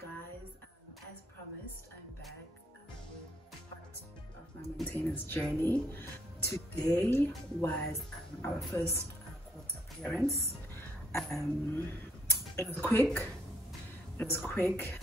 Guys, as promised, I'm back with part 2 of my maintenance journey. Today was our first court appearance. It was quick.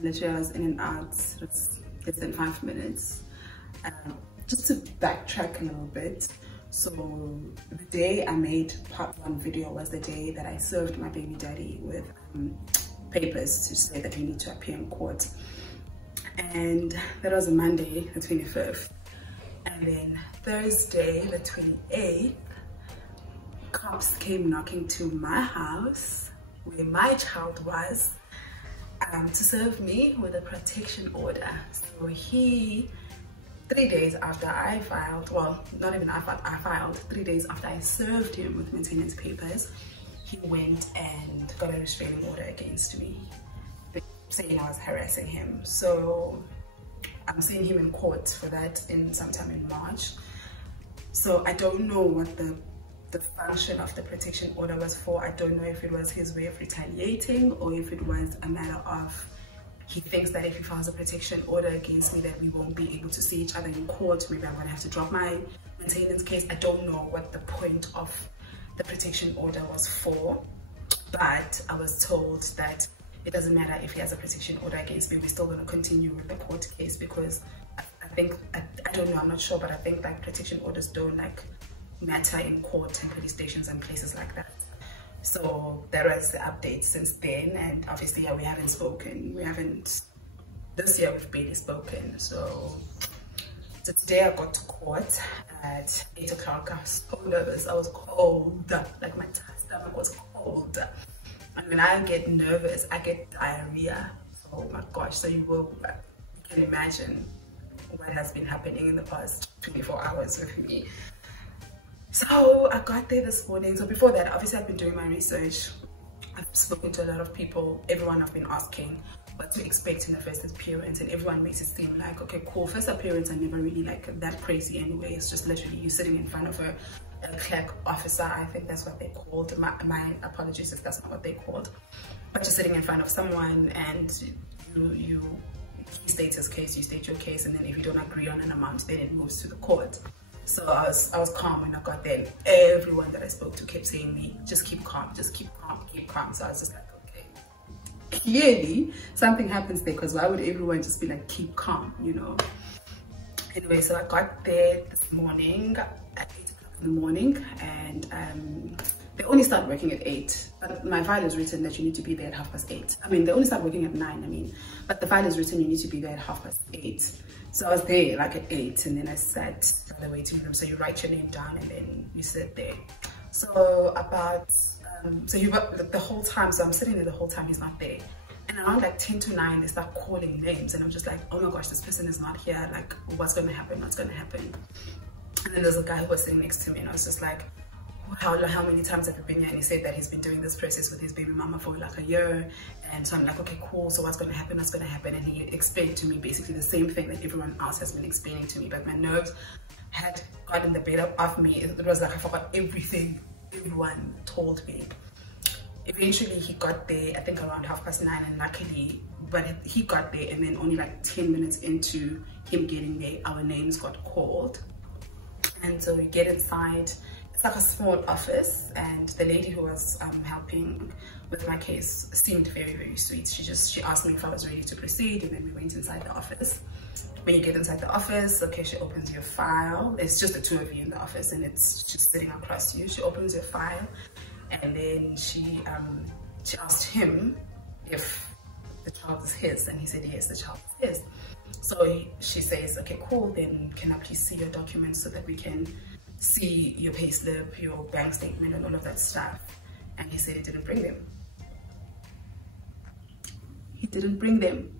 Literally I was in and out. It was less than 5 minutes. Just to backtrack a little bit, so the day I made part 1 video was the day that I served my baby daddy with papers to say that we need to appear in court, and that was a Monday, the 25th. And then Thursday, the 28th, cops came knocking to my house where my child was to serve me with a protection order. So he, 3 days after I filed, well, not even I filed, 3 days after I served him with maintenance papers, he went and got a restraining order against me, saying I was harassing him. So I'm seeing him in court for that sometime in March. So I don't know what the function of the protection order was for. I don't know if it was his way of retaliating, or if it was a matter of he thinks that if he files a protection order against me that we won't be able to see each other in court. Maybe I'm gonna have to drop my maintenance case. I don't know what the point of the protection order was for, but I was told that it doesn't matter if he has a protection order against me, we're still going to continue with the court case, because I think, I don't know, I'm not sure, but I think like protection orders don't like matter in court and police stations and places like that. So there was the update since then, and obviously we haven't spoken, this year we've barely spoken. So today I got to court at 8 o'clock. I was so nervous. I was cold, like my stomach was cold. And when I get nervous, I get diarrhea. Oh my gosh, so you can imagine what has been happening in the past 24 hours with me. So I got there this morning. So before that, obviously I've been doing my research. I've spoken to a lot of people. Everyone I've been asking what to expect in the first appearance, and everyone makes it seem like, okay, cool, first appearance are never really like that crazy anyway. It's just literally you sitting in front of a clerk officer, I think that's what they called. My apologies if that's not what they called, but you're sitting in front of someone and he states his case, you state your case, and then if you don't agree on an amount, then it moves to the court. So I was calm when I got there, and everyone that I spoke to kept saying me, just keep calm, just keep calm, keep calm. So I was just like, okay, clearly something happens there, because why would everyone just be like, keep calm, you know? Anyway, so I got there this morning at 8 o'clock in the morning, and they only start working at 8, but my file is written that you need to be there at 8:30. I mean, they only start working at 9, but the file is written you need to be there at 8:30. So I was there like at 8, and then I sat in the waiting room. So you write your name down and then you sit there. So about so you work the whole time. So I'm sitting there the whole time, he's not there. And around like 10 to 9, they start calling names, and I'm just like, oh my gosh, this person is not here. Like, what's going to happen? What's going to happen? And then there's a guy who was sitting next to me, and I was just like, how many times have you been here? And he said that he's been doing this process with his baby mama for like a year. And so I'm like, okay, cool, so what's going to happen? What's going to happen? And he explained to me basically the same thing that everyone else has been explaining to me, but my nerves had gotten the better of me. It was like I forgot everything everyone told me. Eventually he got there, I think around 9:30, and luckily, but he got there, and then only like 10 minutes into him getting there, our names got called. And so we get inside. It's like a small office, and the lady who was helping with my case seemed very, very sweet. She asked me if I was ready to proceed, and then we went inside the office. When you get inside the office, okay, she opens your file. It's just the two of you in the office, and it's just sitting across you. She opens your file, and then she asked him if the child is his, and he said yes, the child is his. So she says, okay, cool, then can I please see your documents so that we can see your payslip, your bank statement, and all of that stuff? And he said he didn't bring them. He didn't bring them.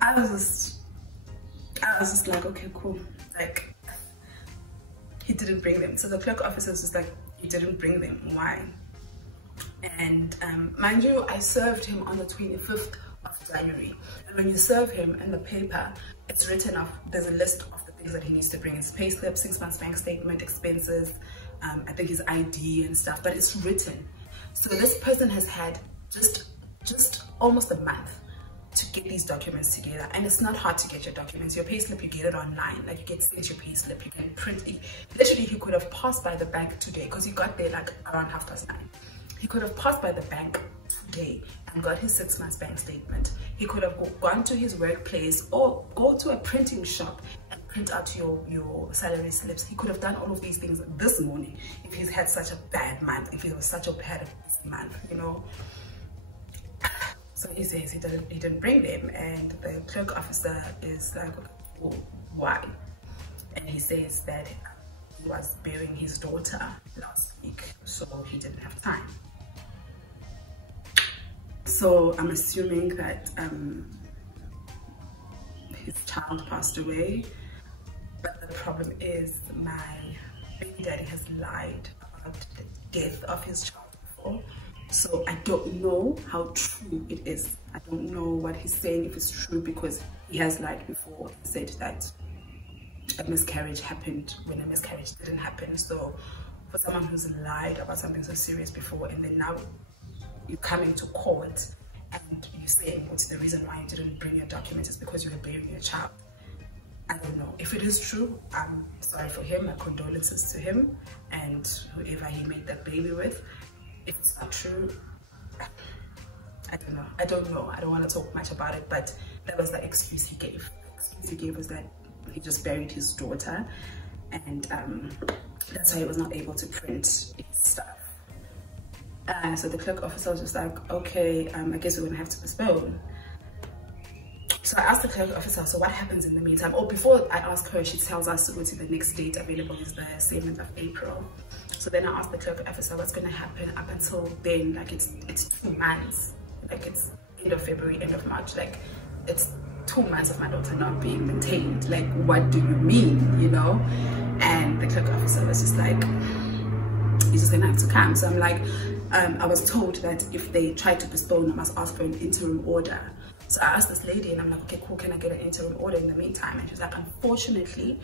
I was just like, okay, cool. Like, he didn't bring them. So the clerk officer was just like, you didn't bring them, why? And mind you, I served him on the 25th of January. And when you serve him in the paper, it's written off, there's a list of the things that he needs to bring: his payslip, 6 months bank statement, expenses, I think his ID and stuff, but it's written. So this person has had just almost a month to get these documents together, and it's not hard to get your documents. Your payslip, you get it online, like you get sent your payslip, you can print it. Literally, he could have passed by the bank today, because he got there like around 9:30. He could have passed by the bank today and got his 6 months bank statement. He could have gone to his workplace or go to a printing shop and print out your salary slips. He could have done all of these things this morning if he's had such a bad month, if it was such a bad month, you know. So he says he didn't bring them, and the clerk officer is like, oh, why? And he says that he was burying his daughter last week, so he didn't have time. So I'm assuming that his child passed away, but the problem is my baby daddy has lied about the death of his child before. So I don't know how true it is. I don't know what he's saying, if it's true, because he has lied before. He said that a miscarriage happened when a miscarriage didn't happen. So for someone who's lied about something so serious before, and then now you're coming to court and you're saying what's the reason why you didn't bring your documents is because you were burying your child. I don't know. If it is true, I'm sorry for him. My condolences to him and whoever he made that baby with. If it's not true, I don't know. I don't want to talk much about it, but that was the excuse he gave. The excuse he gave was that he just buried his daughter, and that's why he was not able to print his stuff. So the clerk officer was just like, okay, I guess we're gonna have to postpone. So I asked the clerk officer, so what happens in the meantime? Oh, before I ask her, she tells us to go to the next date available is the 7th of April. So then I asked the clerk officer what's going to happen up until then. Like it's 2 months, like it's end of February, end of March, like it's 2 months of my daughter not being maintained. Like, what do you mean, you know? And the clerk officer was just like, he's just gonna have to come. So I'm like, I was told that if they try to postpone, I must ask for an interim order. So I asked this lady and I'm like, okay, cool, can I get an interim order in the meantime? And she's like, unfortunately,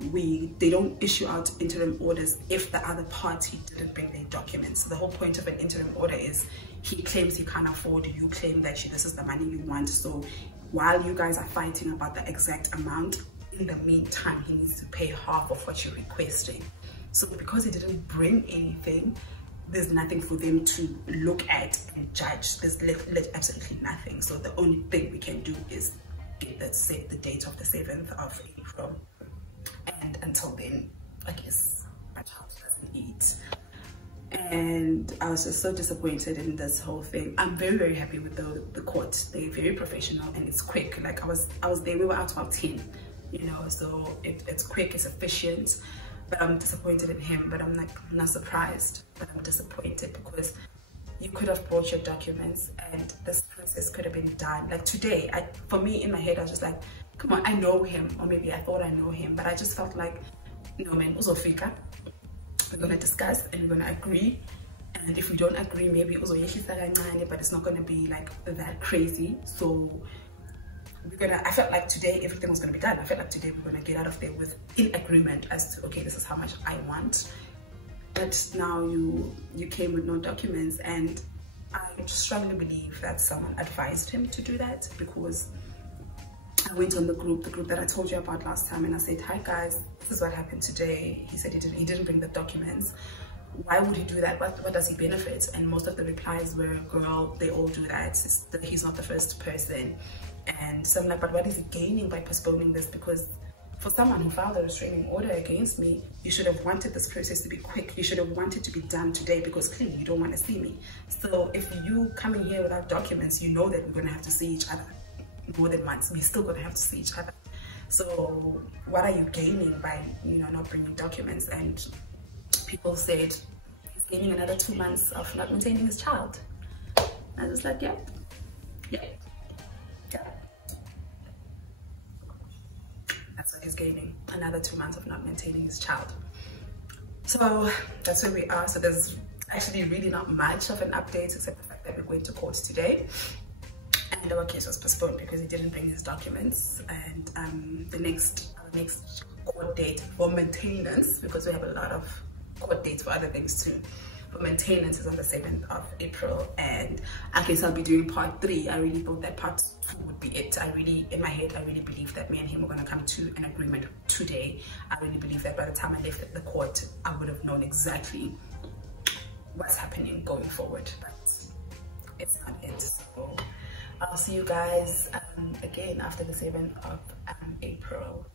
they don't issue out interim orders if the other party didn't bring their documents. The whole point of an interim order is he claims he can't afford, you claim that this is the money you want. So while you guys are fighting about the exact amount, in the meantime, he needs to pay half of what you're requesting. So because he didn't bring anything, there's nothing for them to look at and judge. There's absolutely nothing. So the only thing we can do is get the date of the 7th of April. And until then, I guess my child doesn't eat. And I was just so disappointed in this whole thing. I'm very, very happy with the court. They're very professional and it's quick. Like I was there, we were out about 10, you know, so it's quick, it's efficient. But I'm disappointed in him, but I'm not surprised, but I'm disappointed because you could have brought your documents and this process could have been done. Like today, for me in my head, I was just like, come on, I know him, or maybe I thought I know him, but I just felt like, no man, uzofika. We're gonna discuss and we're gonna agree. And if we don't agree, maybe but it's not gonna be like that crazy. So I felt like today everything was gonna be done. I felt like today we're gonna get out of there in agreement as to, okay, this is how much I want. But now you came with no documents, and I strongly believe that someone advised him to do that, because I went on the group that I told you about last time, and I said, hi guys, this is what happened today. He said he didn't bring the documents. Why would he do that? What does he benefit? And most of the replies were, girl, they all do that. He's not the first person. And so I'm like, but what is he gaining by postponing this? Because for someone who filed a restraining order against me, you should have wanted this process to be quick. You should have wanted to be done today, because clearly you don't want to see me. So if you coming here without documents, you know that we're going to have to see each other more than once. We're still going to have to see each other. So what are you gaining by, not bringing documents? And people said he's gaining another 2 months of not maintaining his child. I was like, yep. That's what he's gaining, another 2 months of not maintaining his child. So that's where we are. So there's actually really not much of an update, except the fact that we went to court today. And our case was postponed because he didn't bring his documents. And our next court date for maintenance, because we have a lot of court dates for other things too. For maintenance is on the 7th of April, and I guess I'll be doing part 3. I really thought that part 2 would be it. In my head, I really believe that me and him were going to come to an agreement today. I really believe that by the time I left the court, I would have known exactly what's happening going forward, but it's not it. So I'll see you guys again after the 7th of April.